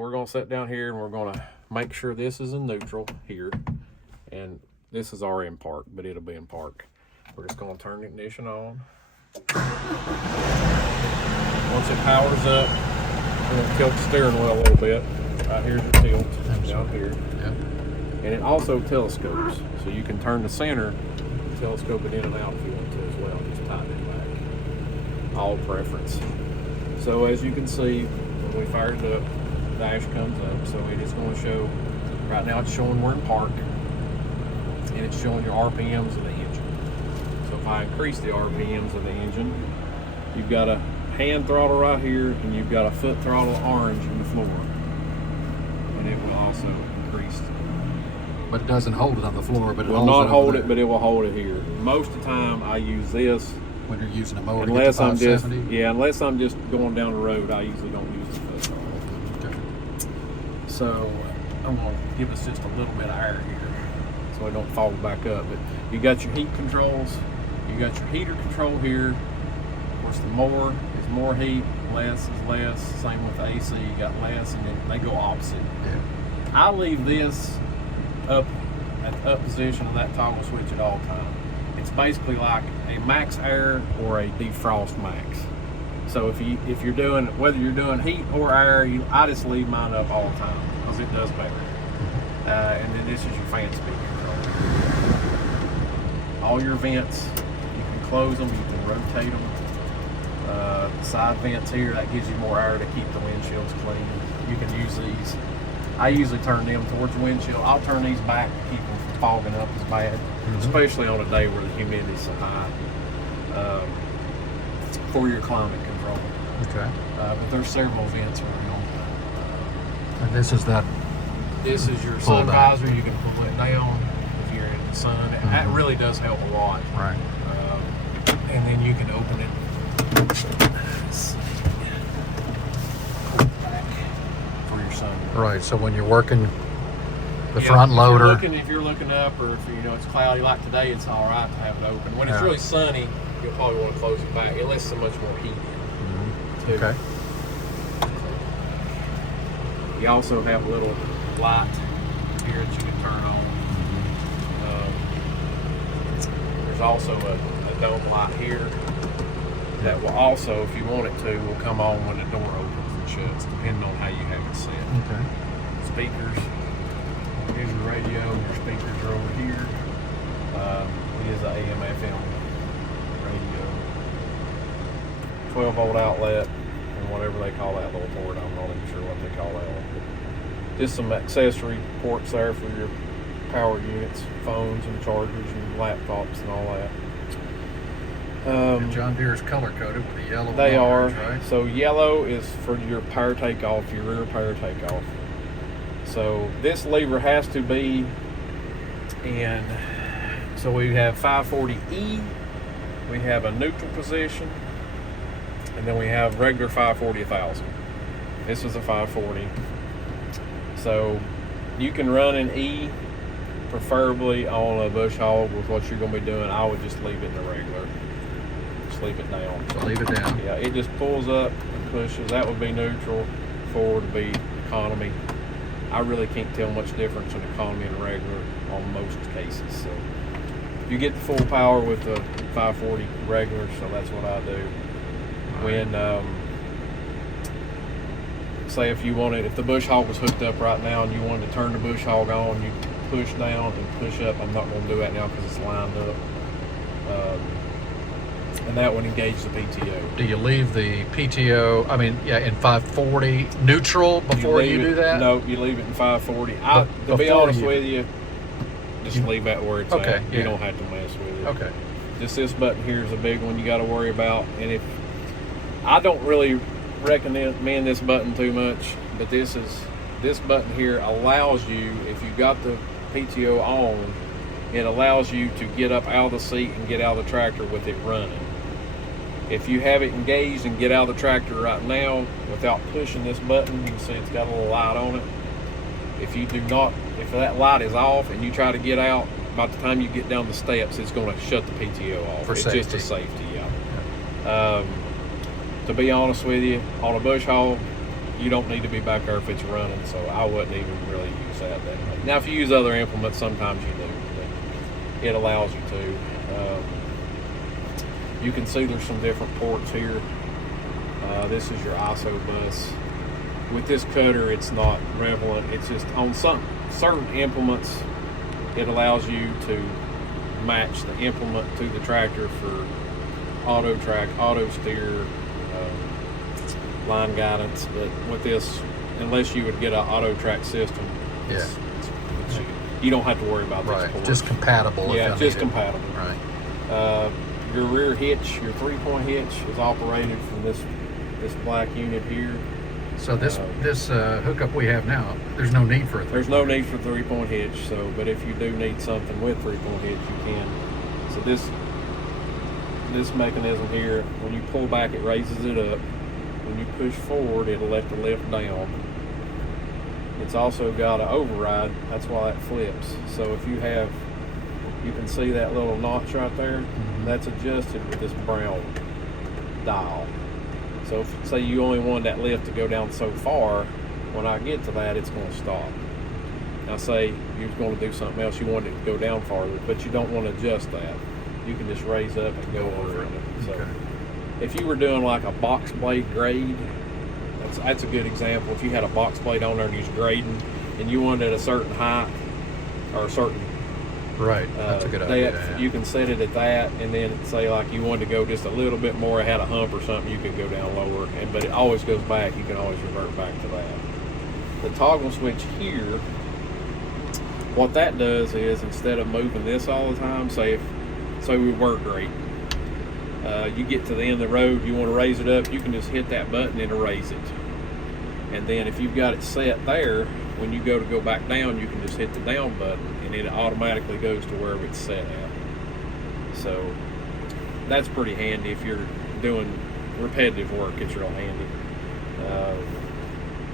We're gonna sit down here and we're gonna make sure this is in neutral here. And this is already in park, but it'll be in park. We're just gonna turn the ignition on. Once it powers up, we're gonna tilt the steering wheel a little bit. Right here's the tilt, down here. Yep. And it also telescopes, so you can turn the center, telescope it in and out if you want to as well. Just tighten it back. All preference. So as you can see, when we fire it up, the dash comes up. So it is going to show, right now it's showing we're in park, and it's showing your RPMs of the engine. So if I increase the RPMs of the engine, you've got a hand throttle right here, and you've got a foot throttle orange in the floor. And it will also increase. But it doesn't hold it on the floor, but it will not hold it, but it will hold it here. Most of the time I use this when you're using a mower unless to get to 570. Unless I'm just going down the road, I usually don't use the foot throttle. Okay. So I'm going to give us just a little bit of air here so it don't fall back up. But you got your heat controls, you got your heater control here. Of course, the more is more heat, less is less. Same with the AC, you got less, and then they go opposite. Yeah. I leave this up at the up position of that toggle switch at all times. It's basically like a max air or a defrost max. So if you're doing, whether you're doing heat or air, I just leave mine up all the time because it does better. And then this is your fan speed control. All your vents, you can close them, you can rotate them. Side vents here, that gives you more air to keep the windshields clean. You can use these. I usually turn them towards the windshield. I'll turn these back to keep them from fogging up as bad, especially on a day where the humidity is so high, for your climate control. Okay. But there's several vents around. And this is that. This is your sun visor. You can pull it down if you're in the sun. That really does help a lot. Right. And then you can open it. Right, so when you're working the front loader, if you're looking up, or if it's cloudy like today, it's all right to have it open. When it's really sunny, you'll probably want to close it back. It lets so much more heat in. Okay. You also have a little light here that you can turn on. There's also a dome light here that will also, if you want it to, will come on when the door opens and shuts, depending on how you have it set. Okay. Speakers. Here's your radio. Your speakers are over here. It is an AM/FM radio. 12-volt outlet, and whatever they call that little port. I'm not even sure what they call that one. But just some accessory ports there for your power units, phones and chargers and laptops and all that. John Deere is color coded with the yellow. They orange, are. right? So yellow is for your power takeoff, your rear power takeoff. So this lever has to be, and so we have 540E, we have a neutral position, and then we have regular 540 1000. This is a 540. So you can run an E, preferably on a bush hog with what you're going to be doing. I would just leave it in the regular. Just leave it down. So leave it down. Yeah, it just pulls up and pushes. That would be neutral. Forward would be economy. I really can't tell much difference in economy and regular on most cases. So you get the full power with the 540 regular, so that's what I do. When say if the bush hog was hooked up right now and you wanted to turn the bush hog on, you push down and push up. I'm not going to do that now because it's lined up. And that would engage the PTO. Do you leave the PTO, in 540 neutral before you do that? No, you leave it in 540. To be honest with you, just leave that where it's at. You don't have to mess with it. Okay. Just this button here is a big one you got to worry about. And if I don't really recommend this button too much, but this button here allows you, if you got the PTO on, it allows you to get up out of the seat and get out of the tractor with it running. If you have it engaged and get out of the tractor right now without pushing this button, you can see it's got a little light on it. If that light is off and you try to get out, by the time you get down the steps, it's going to shut the PTO off. For it's safety. Just a safety, yeah. To be honest with you, on a bush hog, you don't need to be back there if it's running, so I wouldn't even really use that way. Now, if you use other implements, sometimes you do, but it allows you to. You can see there's some different ports here. This is your ISO bus. With this cutter, it's not relevant. It's just on some certain implements, it allows you to match the implement to the tractor for auto track, auto steer, line guidance. But with this, unless you would get an auto track system, it's, you don't have to worry about right. these ports. Just compatible. Yeah, just compatible. Right. Your rear hitch, your 3-point hitch, is operated from this black unit here. So this hookup we have now, there's no need for a 3-point. There's no need for 3-point hitch. So, but if you do need something with 3-point hitch, you can. So this mechanism here, when you pull back, it raises it up. When you push forward, it'll let the lift down. It's also got an override. That's why it flips. So if you can see that little notch right there. Mm-hmm. That's adjusted with this brown dial. So if, say you only want that lift to go down so far, when I get to that, it's going to stop. Now say you're going to do something else, you want it to go down farther, but you don't want to adjust that. You can just raise up and go over it. So if you were doing like a box blade grade, that's a good example. If you had a box blade on there and you're grading, and you wanted a certain height or a certain that's a good idea. Yeah. You can set it at that, and then say like you wanted to go just a little bit more, it had a hump or something, you could go down lower, but it always goes back. You can always revert back to that. The toggle switch here, what that does is, instead of moving this all the time, say we work great, you get to the end of the road, you want to raise it up, you can just hit that button and erase it. And then if you've got it set there, when you go back down, you can just hit the down button, and it automatically goes to wherever it's set at. So that's pretty handy if you're doing repetitive work. It's real handy.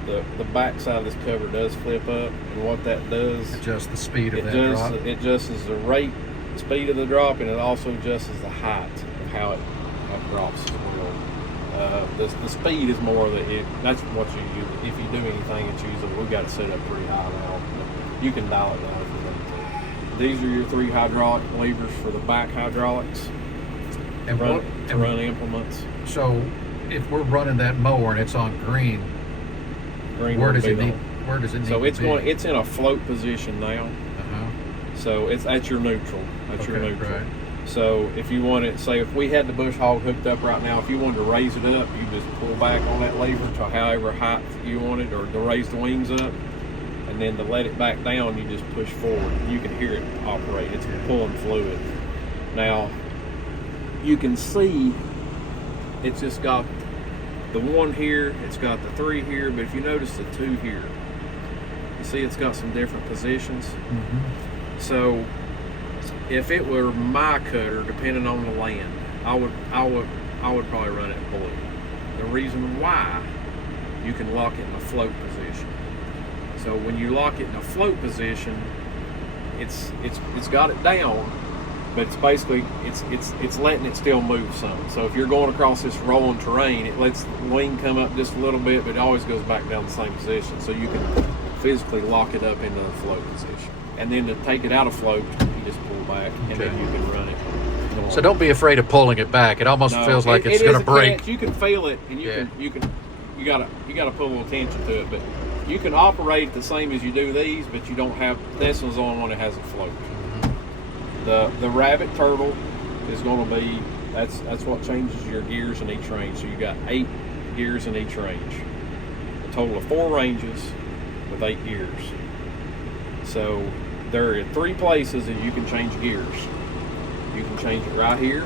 The back side of this cover does flip up, and what that does, adjust the speed of that drop. It adjusts the rate, the speed of the drop, and it also adjusts the height of how it drops as well. The speed is more that's what you use. If you do anything, it's usually, we've got it set up pretty high now. You can dial it down if you need to. These are your 3 hydraulic levers for the back hydraulics and run implements. So if we're running that mower and it's on green, where does it need so to be? It's in a float position now. So that's your neutral. That's your neutral. Right. So if you want it, say if we had the bush hog hooked up right now, if you wanted to raise it up, you just pull back on that lever to however height you want it, or to raise the wings up, and then to let it back down, you just push forward. You can hear it operate. It's pulling fluid. Now, you can see it's just got the 1 here, it's got the 3 here, but if you notice the 2 here, you see it's got some different positions. Mm-hmm. So if it were my cutter, depending on the land, I would probably run it blue. The reason why, you can lock it in a float position. So when you lock it in a float position, it's got it down, but it's basically it's letting it still move some. So if you're going across this rolling terrain, it lets the wing come up just a little bit, but it always goes back down the same position. So you can physically lock it up into the float position. And then to take it out of float, you just pull back, and then you can run it. So don't be afraid of pulling it back. It almost feels like it's going to break. You can feel it, and you gotta put a little attention to it. But you can operate the same as you do these, but you don't have this one's the only one that has a float. Mm-hmm. The rabbit turtle is going to be that's what changes your gears in each range. So you got 8 gears in each range. A total of 4 ranges with 8 gears. So there are 3 places that you can change gears. You can change it right here.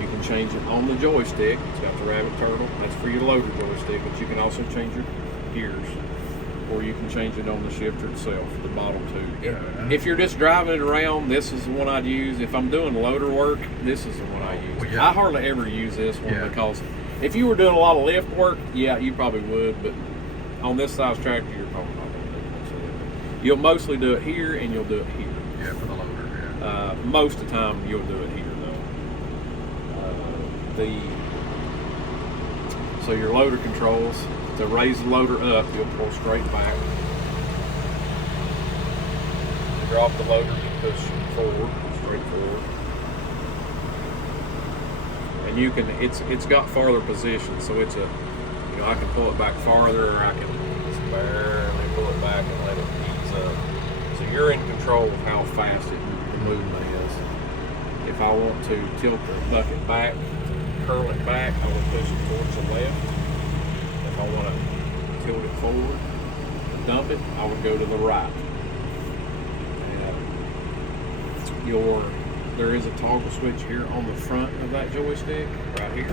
You can change it on the joystick. It's got the rabbit turtle. That's for your loader joystick, but you can also change your gears. Or you can change it on the shifter itself, the bottom 2. Yeah. If you're just driving it around, this is the one I'd use. If I'm doing loader work, this is the one I use. Well, yeah. I hardly ever use this one because if you were doing a lot of lift work, yeah, you probably would, but on this size tractor, you're probably not going to do much of it. You'll mostly do it here, and you'll do it here. Yeah, for the loader, yeah. Most of the time, you'll do it here, though. So your loader controls, To raise the loader up, you'll pull straight back. Drop the loader, you push forward, straight forward. And you can, it's got farther position, so it's a, you know, I can pull it back farther, or I can just barely pull it back and let it ease up. So you're in control of how fast the movement is. If I want to tilt the bucket back, curl it back, I will push it towards the left. If I want to tilt it forward and dump it, I would go to the right. There is a toggle switch here on the front of that joystick, right here.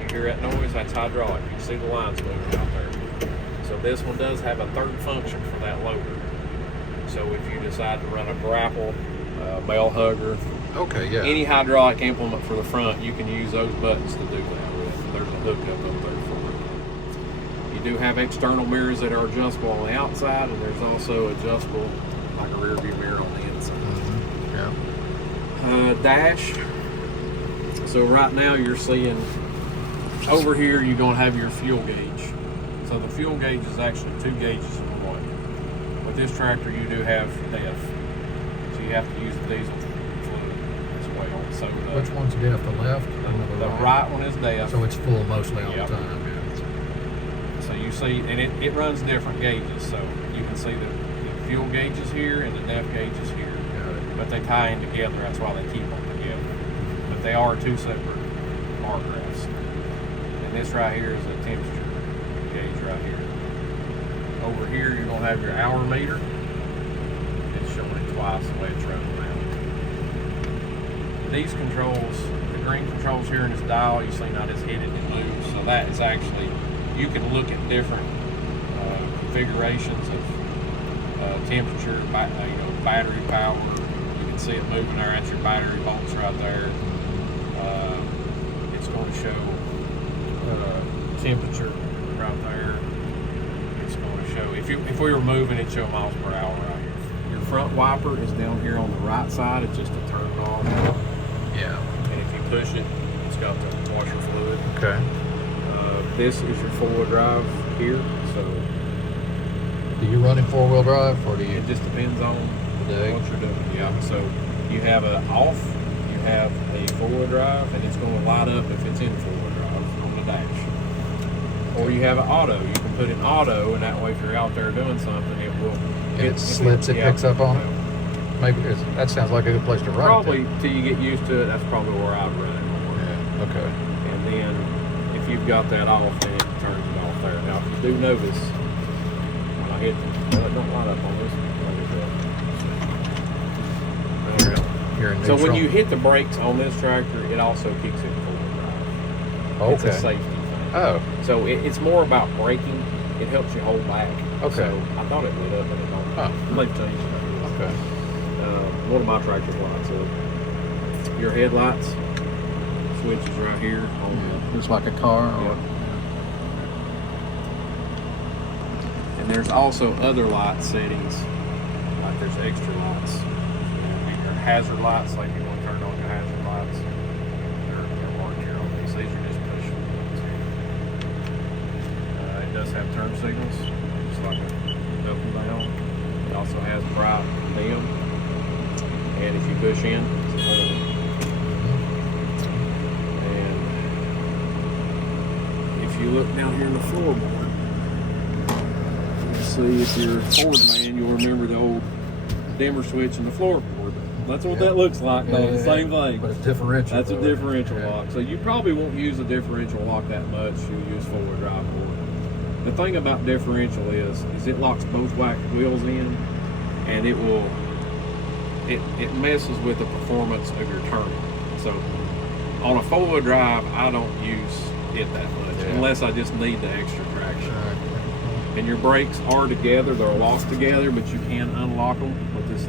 You hear that noise? That's hydraulic. You can see the lines moving out there. So this one does have a third function for that loader. So if you decide to run a grapple, bell hugger, Okay, yeah. any hydraulic implement for the front, you can use those buttons to do that with. There's a hookup up there for it. You do have external mirrors that are adjustable on the outside, and there's also adjustable like a rear view mirror on the inside. Yeah. Dash. So right now you're seeing over here you're going to have your fuel gauge. So the fuel gauge is actually 2 gauges in one. With this tractor you do have DEF. So you have to use the diesel fluid as well. So Which one's DEF? The left? the right one is DEF. So it's full mostly all Yep. the time. So you see, and it runs different gauges. So you can see the fuel gauges here and the DEF gauges here. But they tie in together, that's why they keep them together. But they are 2 separate bar graphs. And this right here is a temperature gauge right here. Over here, you're gonna have your hour meter. It's showing it twice the way it's running around. These controls, the green controls here in this dial, you see now it's hit it and moves. So that is actually, you can look at different configurations of temperature, battery power. See it moving there. That's your battery bolts right there. It's going to show temperature right there. It's going to show if we were moving, it'd show miles per hour right here. Your front wiper is down here on the right side. It's just a turn on. Yeah. And if you push it, it's got the washer fluid. Okay. This is your 4-wheel drive here. So Do you run in 4-wheel drive, or do you? it just depends on Day. what you're doing. Yeah. So you have a off, you have a 4-wheel drive, and it's going to light up if it's in 4-wheel drive on the dash. Or you have an auto. You can put in auto, and that way, if you're out there doing something, it will. It slips. It picks up on it. Maybe that sounds like a good place to run. Probably till you get used to it. That's probably where I'd run it more. Yeah. Okay. And then if you've got that off, then it turns it off there. Now, if you do notice when I hit, well, it don't light up on this. You're in So when neutral. you hit the brakes on this tractor, it also kicks in 4-wheel drive. Okay. It's a safety thing. Oh. So it's more about braking. It helps you hold back. Okay. So I thought it lit up, but it don't. Oh. They've changed it. Okay. One of my tractors lights up. Your headlights switch is right here. Just like a car. Yeah. And there's also other light settings. Like there's extra lights. Hazard lights, like you want to turn on your hazard lights. They're marked here on these. These are just push buttons. It does have turn signals, just like a up and down. It also has bright and dim. And if you push in, it's on. And if you look down here in the floorboard, you see if you're a Ford man, you'll remember the old dimmer switch in the floorboard. That's what that looks like, though. The same thing. But it's differential. That's a differential Yeah. lock. So you probably won't use a differential lock that much. You'll use 4-wheel drive for it. The thing about differential is it locks both wheels in, and it messes with the performance of your turning. So on a 4-wheel drive, I don't use it that much unless I just need the extra traction. And your brakes are together; they're locked together, but you can unlock them with this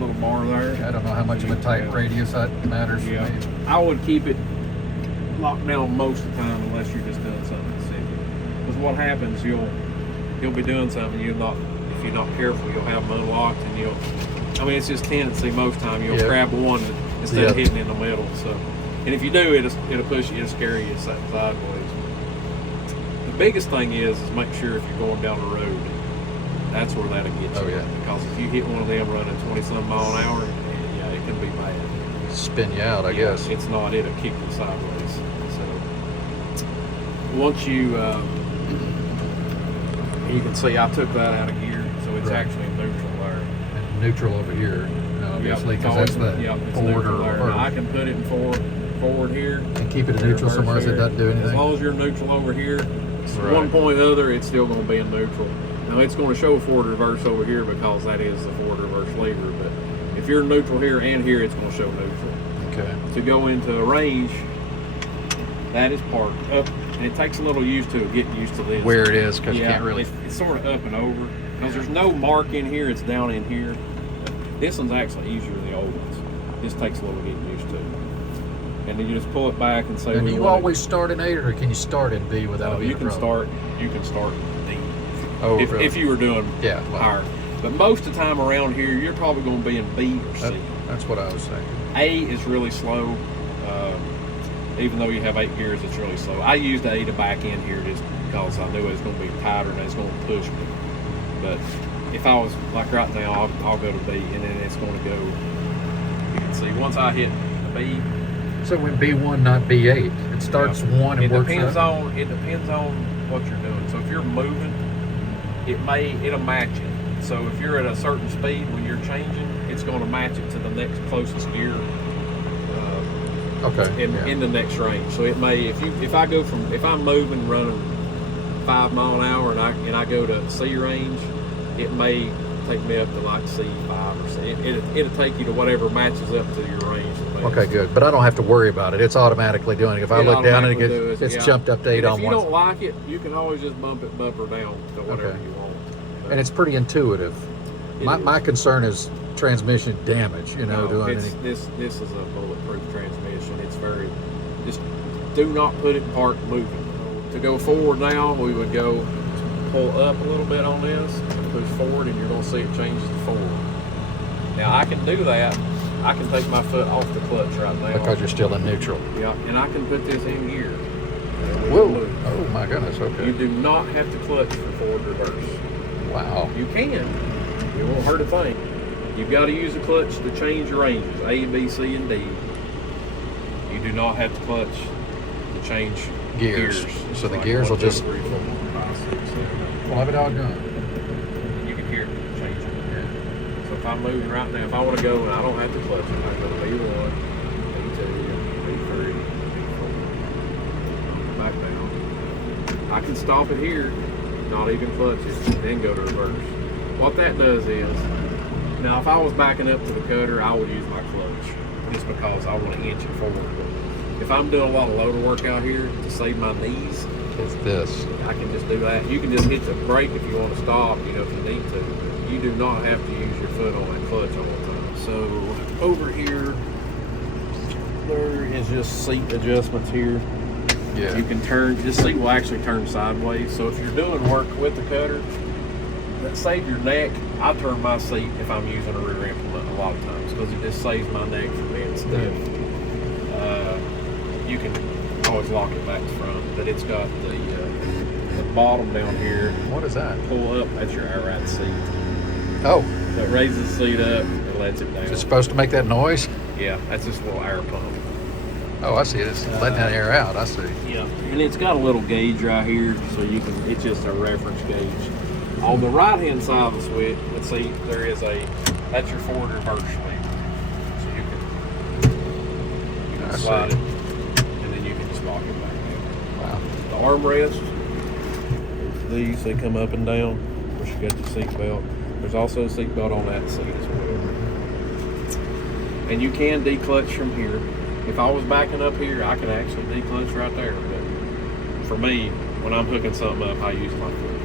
little bar there. I don't know how much of a tight radius that matters for me. I would keep it locked down most of the time unless you're just doing something simple. Because what happens, you'll be doing something, if you're not careful, you'll have them unlocked, and it's just tendency most time you'll grab one instead of hitting in the middle. So, and if you do, it'll push you, it'll scare you sideways. The biggest thing is make sure if you're going down the road, that's where that'll get you. Oh, yeah. Because if you hit one of them running 20-some mile an hour, yeah, it can be bad. Spin you out, I Yeah, guess. It's not, it'll kick you sideways. So once you can see I took that out of gear, so it's Right. actually neutral there. And neutral over here, obviously, Yep, because that's the it's forward neutral there. or Now, I can put it in forward here. and keep it in neutral reverse somewhere so it here. doesn't do As anything. long as you're neutral over here, Right. one point or the other, it's still going to be in neutral. Now it's going to show forward reverse over here because that is the forward reverse lever. But if you're neutral here and here, it's going to show neutral. Okay. To go into a range, that is parked up, and it takes a little getting used to this. Where it is, because you can't really. It's sort of up and over because there's no mark in here. It's down in here. This one's actually easier than the old ones. This takes a little getting used to. And then you just pull it back and say. And do you always start in 8, or can you start in B without? You can start. You can start D. Oh, if, really? if you were doing higher. But most of the time around here, you're probably going to be in B or C. That's what I was saying. A is really slow. Even though you have 8 gears, it's really slow. I used A to back in here just because I knew it was going to be tighter and it's going to push me. But if I was like right now, I'll go to B, and then it's going to go. You can see once I hit the B. So when B1, not B8, it starts 1 and works up. It depends on what you're doing. So if you're moving, it'll match it. So if you're at a certain speed when you're changing, it's going to match it to the next closest gear. Okay. In the next range. So it may, if I'm moving running 5 mile an hour and I go to C range, it may take me up to like C5 or C. It'll take you to whatever matches up to your range. Okay, good. But I don't have to worry about it. It's automatically doing it. If I look down and it's jumped up to 8 on one. If you don't like it, you can always just bump her down to whatever you want. And it's pretty intuitive. My concern is transmission damage. This is a bulletproof transmission. It's just do not put it in park moving. To go forward now, we would go pull up a little bit on this, push forward, and you're going to see it changes to forward. Now I can do that. I can take my foot off the clutch right now. Because you're still in neutral. Yeah, and I can put this in gear. Whoa! Oh my goodness, okay. You do not have to clutch for forward reverse. Wow. You can. It won't hurt a thing. You've got to use a clutch to change your ranges, A, B, C, and D. You do not have to clutch to change gears. So the like gears will 1, 2, just... 3, 4, 5, 6, 7. Well, have it all done. You can hear it changing. Yeah. So if I'm moving right now, if I want to go and I don't have to clutch it, I go to B1, B2, B3, B4. Back down. I can stop it here, not even clutch it, then go to reverse. What that does is, now if I was backing up to the cutter, I would use my clutch just because I want to inch it forward. If I'm doing a lot of loader work out here to save my knees, it's this. I can just do that. You can just hit the brake if you want to stop, if you need to. But you do not have to use your foot on that clutch all the time. So over here, there is just seat adjustments here. Yeah. You can turn, this seat will actually turn sideways. So if you're doing work with the cutter, that saves your neck. I turn my seat if I'm using a rear implement a lot of times because it just saves my neck from being stiff. You can always lock it back to front, but it's got the bottom down here. What is that? Pull up, that's your air ride seat. Oh. So it raises the seat up and lets it down. Is it supposed to make that noise? Yeah, that's just a little air pump. Oh, I see. It's letting that air out. I see. Yeah, and it's got a little gauge right here, so you can. It's just a reference gauge. On the right-hand side of the switch, let's see, there is that's your forward reverse switch. So you can slide it, and then you can just lock it back down. Wow. The armrest, these, they come up and down. Of course, you got the seat belt. There's also a seat belt on that seat as well. And you can declutch from here. If I was backing up here, I could actually declutch right there. But for me, when I'm hooking something up, I use my foot.